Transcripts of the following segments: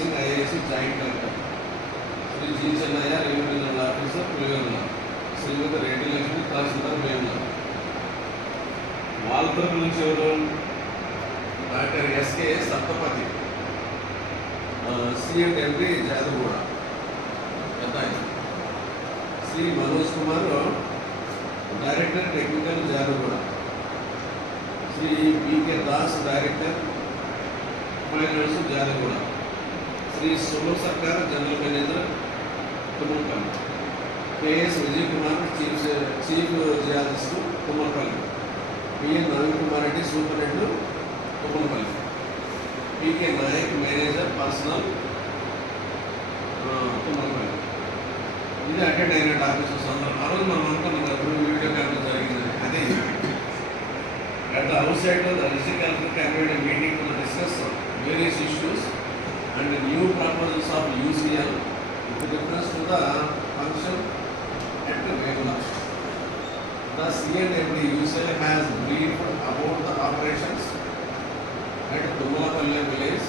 Singh IAS joint collector Shri G Chennaiah revenue general officer Pulivendula Shrimati Reddy Lakshmi తహసీల్దార్ వేముల వాల్తర్ నుంచి ఎవరు doctor SK Saptapati CM MP Jadugoda పెద్ద ఆయన. Shri Manoj Kumar director technical Jadugoda Shri PK Das director finance Jadugoda Shri Somu Sarkar general manager Tummapalle KS Vijay Kumar chief chief geologist Tummapalle PN Naveen Kumar Reddy superintendent Tummapalle PK Nayak manager personnel Tummapalle ఇది attend అయినట్టు officers అందరూ. ఆ రోజు మనం అంతా మన video conference జరిగింది. అదే. అట్ హౌస్ outset, రిజిక్ district collector convened a meeting to discuss and new proposals of UCL with reference to the function at Regula. The CNMD UCL has briefed about the operations at Tumalapalle village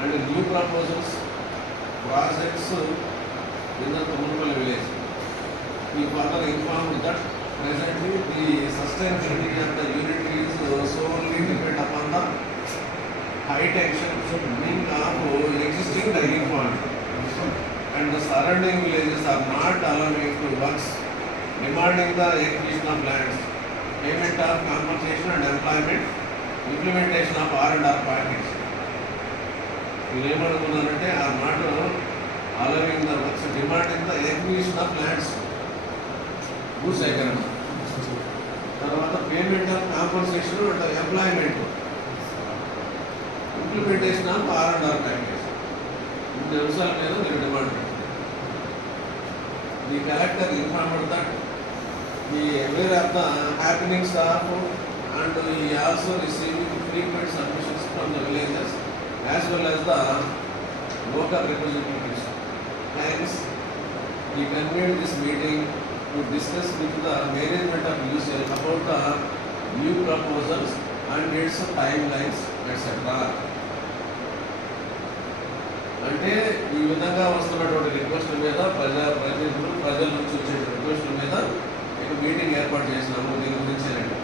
and new proposals, projects in the Tumalapalle village. we further informed that presently the sustainability of the unit is solely depend upon the high tension wing of existing dairy pond and the surrounding villages are not allowing to works demanding the acquisition of lands, payment of compensation and employment, implementation of R and R package. మీరు ఏమనుకున్నారంటే ఆ మాట allowing the works demanding the acquisition of lands భూసేకరణ తర్వాత payment of compensation and employment implementation of R and R package మూడు అంశాల మీద మీరు డిమాండ్ ఈ కలెక్టర్ ఇన్ఫామ్ అవుతాడు he every happening staff and he also receiving frequent submissions from the villages as well as the local representatives thanks he convene this meeting to discuss with the management of use about the new proposals and its time lines etcetera అంటే ఈ విధంగా వస్తున్నటువంటి request మీద ప్రజా ప్రతినిధులు ప్రజల నుంచి వచ్చే రిక్వెస్ట్ మీద ఇక మీటింగ్ ఏర్పాటు చేసినాము. దీని గురించి అండి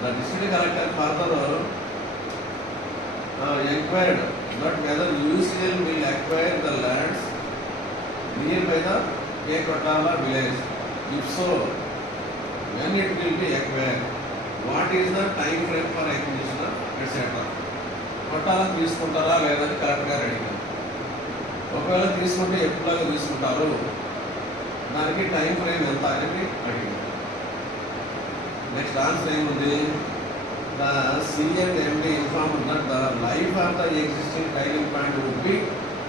the district collector further enquired but whether UCL will acquire the lands nearby the Kekotala village if so when it will be acquire what is the time frame for acquisition etcetera పట్టాలను తీసుకుంటారా లేదని collector గారు అడిగారు. ఒకవేళ తీసుకుంటే ఎప్పుడులాగా తీసుకుంటారు? దానికి time frame ఎంత అని అడిగారు. నెక్స్ట్ ఆన్సర్ ఏముంది? The CN MD inform that the life of the existing tailing plant would be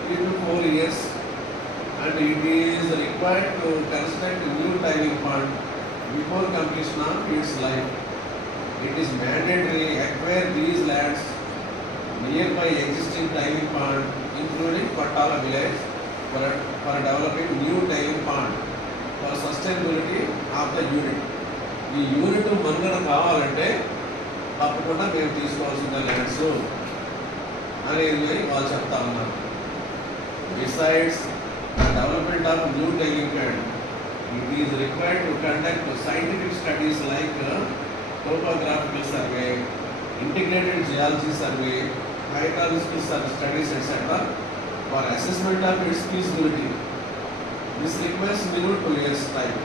three to four years and it is required to construct new tailing plant before completion of its life it is mandatory acquire these lands nearby existing diving pond, including Patala village, for, for developing new diving pond for sustainability of the unit. ఈ unit మన్నన కావాలంటే తప్పకుండా మేము తీసుకోవాల్సిన lands అనేది వాళ్ళు చెప్తా ఉన్నారు besides development of new diving plant it is required to conduct scientific studies like topographical survey integrated geology survey geology survey, hydrological sur- studies, etc. for assessment of its feasibility. This requires minimum two years time.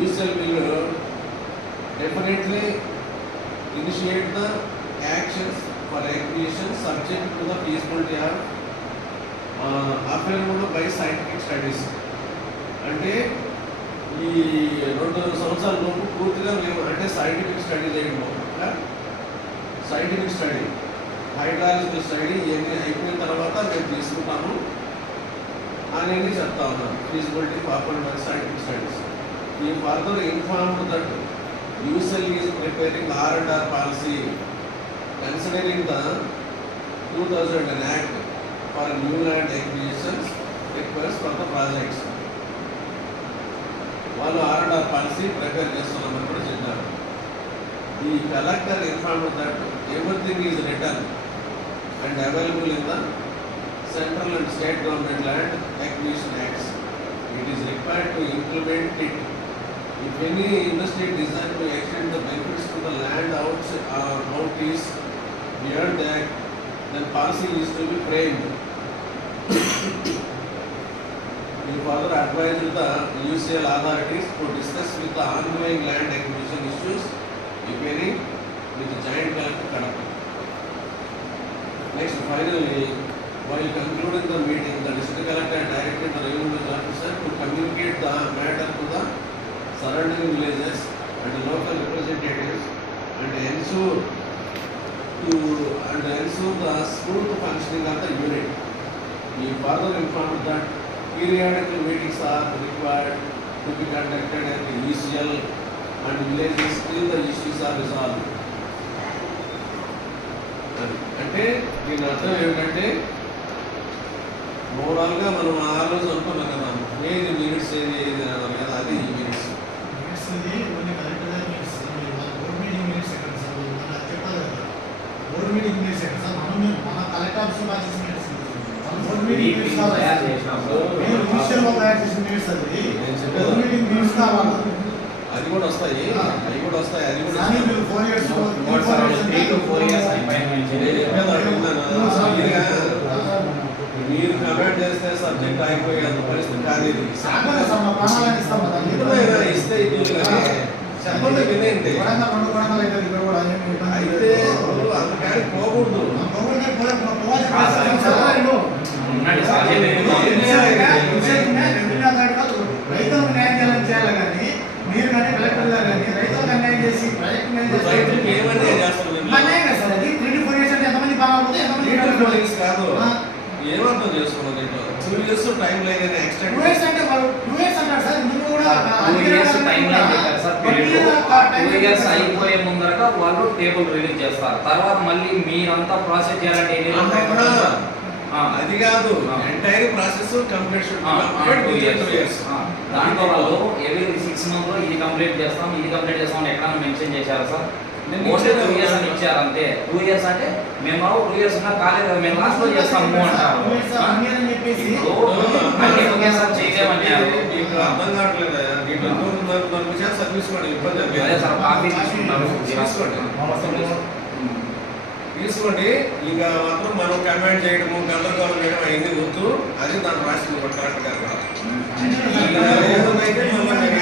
UCL will uh, definitely initiate the actions for acquisition subject to the feasibility of afforded by scientific studies అంటే ఈ రెండు సంవత్సరాల లోపు పూర్తిగా మేము అంటే scientific study చేయడం scientific study hydrologist study ఇవన్నీ అయిపోయిన తర్వాత మేము తీసుకుంటాము అనేది చెప్తా ఉన్నాను. Feasibility forward scientific studies he further informed that UCIL is preparing R and R policy considering the two thousand and act for new land acquisitions request for the projects. వాళ్ళు R and R policy prepare చేస్తున్నామని కూడా చెప్పారు. ఈ collector informed that everything is return. and available in the Central and State Government Land Acquisition Acts. It is required to implement it. If any industry desire to extend the benefits to the land out, uh, out is beyond the then policy is to be framed. We further advise the UCL authorities to discuss with the ongoing land ensure to and ensure the smooth functioning of the unit. He further informed that periodical meetings are required to be conducted at the ECL and villages till the issues are resolved. అది. అంటే దీని అర్థం ఏమిటంటే ఓవరాల్గా మనం ఆ రోజు అనుకున్నాం కదా ఏది మినిట్స్ ఏది ఏది అని అన్నాం కదా అది ఈ మినిట్స్ మినిట్స్ ఇది కొన్ని కరెక్ట్గా మినిట్స్ మన బోర్డ్ మీటింగ్ మినిట్స్ ఎక్కడ సార్ మన చెప్పాలి కదా బోర్డ్ మీటింగ్ మినిట్స్ ఎక్కడ సార్ మనం మన కలెక్టర్ ఆఫీస్లో రాసేసిన మినిట్స్ మన బోర్డ్ మీటింగ్ మినిట్స్ మీటింగ్ తయారు కావాలి చేసినప్పుడు మీరు ఇనిషియల్లో తయారు చేసిన మినిట్స్ అది. అది. కూడా వస్తాయి. అవి కూడా వస్తాయి. అది కూడా ఫోర్ ఇయర్స్ ఫోర్ ఇయర్స్ మీరు కమెంట్ చేస్తే సబ్జెక్ట్ అయిపోయేంత పరిస్థితి కాదు. ఇది ఇస్తాం చెప్పండి కొడంగల్ అయితే అందుకని పోకూడదు. రైతులకు న్యాయం చేయాలని చేయాలి కానీ మీరు కానీ కలెక్టర్ గారు కానీ రైతులకు అన్యాయం చేసి ప్రాజెక్ట్? అన్యాయం కదా సార్? అది త్రీ ఫోర్ ఇయర్స్ ఎంతమంది ఎంతమంది కాదు. ఏమర్థం చేసుకున్నది దీంట్లో? టూ ఇయర్స్ టైం లేదని ఎక్స్టెండ్ టూ ఇయర్స్ అంటే టూ ఇయర్స్ అంటారు సార్. ఇందులో కూడా టూ లైన్ టూ ఇయర్స్ అయిపోయే ముందరగా వాళ్ళు టేబుల్ రిలీజ్ చేస్తారు. తర్వాత మళ్ళీ మీరంతా ప్రాసెస్ చేయాలంటే ఎన్ని అది కాదు. ఎంటైర్ ప్రాసెస్ కంప్లీట్ దాంట్లో వాళ్ళు ఎవరీ సిక్స్ మంత్లో ఇది కంప్లీట్ చేస్తాం ఇది కంప్లీట్ చేస్తాం ఎక్కడ మెన్షన్ చేశారు సార్? నేను ఓన్లీ ఇచ్చాను టూ ఇయర్స్ అని. ఇచ్చారు అంతే. టూ ఇయర్స్ అంటే మేము టూ ఇయర్స్ ఉన్నా కాలేదు మేము లాస్ట్లో చేస్తాము అంటారు అన్ని ఒకేసారి చేయలేమన్నారు అర్థం కావట్లేదు. సర్వీస్ తీసుకోండి. తీసుకోండి ఇక మాత్రం మనం కమెంట్ చేయడము గందరగోళం చేయడం అవన్నీ వద్దు అది దాని రాసింది కరెక్ట్ కదా ఏదైతే